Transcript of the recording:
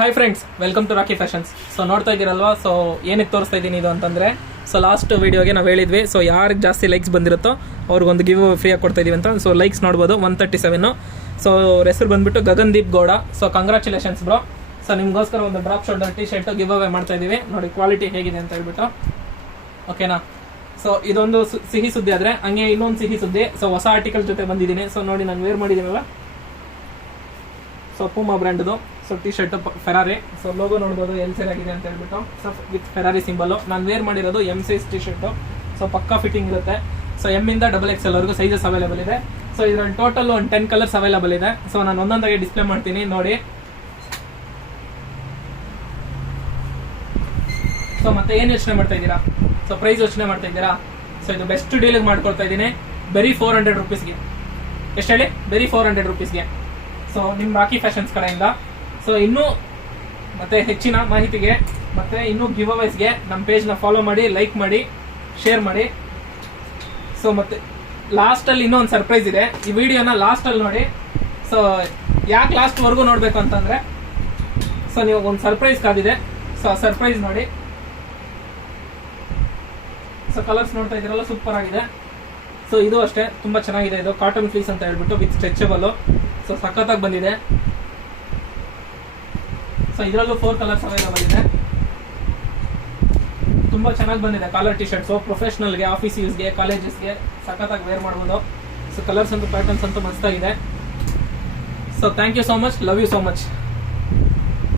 Hi friends, welcome to Rocky fashions. So ನೋಡ್ತಾ ಇದ್ದೀರಲ್ವಾ, so ಏನಕ್ಕೆ ತೋರಿಸ್ತಾ ಇದ್ದೀನಿ ಇದು ಅಂತಂದರೆ, ಸೊ ಲಾಸ್ಟ್ ವೀಡಿಯೋಗೆ ನಾವು ಹೇಳಿದ್ವಿ, ಸೊ ಯಾರಿಗೆ ಜಾಸ್ತಿ ಲೈಕ್ಸ್ ಬಂದಿರುತ್ತೋ ಅವ್ರಿಗೊಂದು ಗಿವ್ ಫ್ರೀಯಾಗಿ ಕೊಡ್ತಾ ಇದೀವಿ ಅಂತ. ಸೊ ಲೈಕ್ಸ್ ನೋಡ್ಬೋದು 137. ಸೊ ಅವ್ರ ಹೆಸರು ಬಂದ್ಬಿಟ್ಟು Gagandeep Gowda. So congratulations bro. So ನಿಮಗೋಸ್ಕರ ಒಂದು drop shoulder T shirt give away ಮಾಡ್ತಾ ಇದ್ದೀವಿ. ನೋಡಿ ಕ್ವಾಲಿಟಿ ಹೇಗಿದೆ ಅಂತ ಹೇಳ್ಬಿಟ್ಟು, ಓಕೆನಾ. ಸೊ ಇದೊಂದು ಸಿಹಿ ಸುದ್ದಿ ಆದರೆ ಹಂಗೆ ಇನ್ನೊಂದು ಸಿಹಿ ಸುದ್ದಿ. ಸೊ ಹೊಸ ಆರ್ಟಿಕಲ್ ಜೊತೆ ಬಂದಿದ್ದೀನಿ. ಸೊ ನೋಡಿ ನಾನು ವೇರ್ ಮಾಡಿದ್ದೀನಲ್ಲ, ಸೊ ಪೂಮಾ ಬ್ರ್ಯಾಂಡ್ದು. So T shirt Ferrari. So logo ನೋಡ್ಬೋದು ಎಲ್ ಸೈಡ್ ಆಗಿದೆ ಅಂತ ಹೇಳ್ಬಿಟ್ಟು, ಸೊ ವಿತ್ ಫೆರಾರಿ ಸಿಂಬಲು. ನಾನು ವೇರ್ ಮಾಡಿರೋದು M size T shirt. So ಪಕ್ಕಾ ಫಿಟ್ಟಿಂಗ್ ಇರುತ್ತೆ. ಸೊ ಎಮ್ ಇಂದ XXL ವರೆಗೂ ಸೈಜಸ್ ಅವೈಲೇಬಲ್ ಇದೆ. ಸೊ ಇದರಲ್ಲಿ ಟೋಟಲ್ ಒಂದು 10 ಕಲರ್ಸ್ ಅವೈಲೇಬಲ್ ಇದೆ. ಸೊ ನಾನು ಒಂದೊಂದಾಗಿ ಡಿಸ್ಪ್ಲೇ ಮಾಡ್ತೀನಿ ನೋಡಿ. ಸೊ ಮತ್ತೆ ಏನು ಯೋಚನೆ ಮಾಡ್ತಾ ಇದ್ದೀರಾ? ಸೊ ಪ್ರೈಸ್ ಯೋಚನೆ ಮಾಡ್ತಾ ಇದ್ದೀರಾ? ಸೊ ಇದು ಬೆಸ್ಟ್ ಡೀಲಿಗೆ ಮಾಡ್ಕೊಳ್ತಾ ಇದ್ದೀನಿ ಬರೀ 400 ರುಪೀಸ್ಗೆ. ಎಷ್ಟು ಹೇಳಿ? ಬರೀ 400 ರುಪೀಸ್ಗೆ. ಸೊ ನಿಮ್ಮ ರಾಕಿ ಫ್ಯಾಷನ್ಸ್ ಕಡೆಯಿಂದ. ಸೊ ಇನ್ನೂ ಮತ್ತೆ ಹೆಚ್ಚಿನ ಮಾಹಿತಿಗೆ ಮತ್ತೆ ಇನ್ನೂ ಗಿವ್ ಅವೇಸ್ಗೆ ನಮ್ಮ ಪೇಜ್ನ ಫಾಲೋ ಮಾಡಿ, ಲೈಕ್ ಮಾಡಿ, ಶೇರ್ ಮಾಡಿ. ಸೊ ಮತ್ತೆ ಲಾಸ್ಟಲ್ಲಿ ಇನ್ನೂ ಒಂದು ಸರ್ಪ್ರೈಸ್ ಇದೆ. ಈ ವಿಡಿಯೋನ ಲಾಸ್ಟಲ್ಲಿ ನೋಡಿ. ಸೊ ಯಾಕೆ ಲಾಸ್ಟ್ವರೆಗೂ ನೋಡಬೇಕು ಅಂತಂದರೆ, ಸೊ ನೀವು ಒಂದು ಸರ್ಪ್ರೈಸ್ ಕಾದಿದೆ. ಸೊ ಆ ಸರ್ಪ್ರೈಸ್ ನೋಡಿ. ಸೊ ಕಲರ್ಸ್ ನೋಡ್ತಾ ಇದ್ದೀರಲ್ಲ, ಸೂಪರ್ ಆಗಿದೆ. ಸೊ ಇದು ಅಷ್ಟೇ ತುಂಬ ಚೆನ್ನಾಗಿದೆ. ಇದು ಕಾಟನ್ ಫ್ಲೀಸ್ ಅಂತ ಹೇಳ್ಬಿಟ್ಟು ವಿತ್ ಸ್ಟ್ರೆಚಬಲ್. ಸೊ ಸಖತ್ತಾಗಿ ಬಂದಿದೆ. ಸೊ ಇದರಲ್ಲೂ 4 ಕಲರ್ಸ್ ಅವೈಲೇಬಲ್ ಇದೆ. ತುಂಬ ಚೆನ್ನಾಗಿ ಬಂದಿದೆ ಕಾಲರ್ ಟಿ ಶರ್ಟ್ಸು. ಪ್ರೊಫೆಷನಲ್ಗೆ, ಆಫೀಸ್ ಯೂಸ್ಗೆ, ಕಾಲೇಜಸ್ಗೆ ಸಖತ್ತಾಗಿ ವೇರ್ ಮಾಡ್ಬೋದು. ಸೊ ಕಲರ್ಸ್ ಅಂತೂ ಪ್ಯಾಟರ್ನ್ಸ್ ಅಂತೂ ಮಸ್ತಾಗಿದೆ. So thank you so much, love you so much.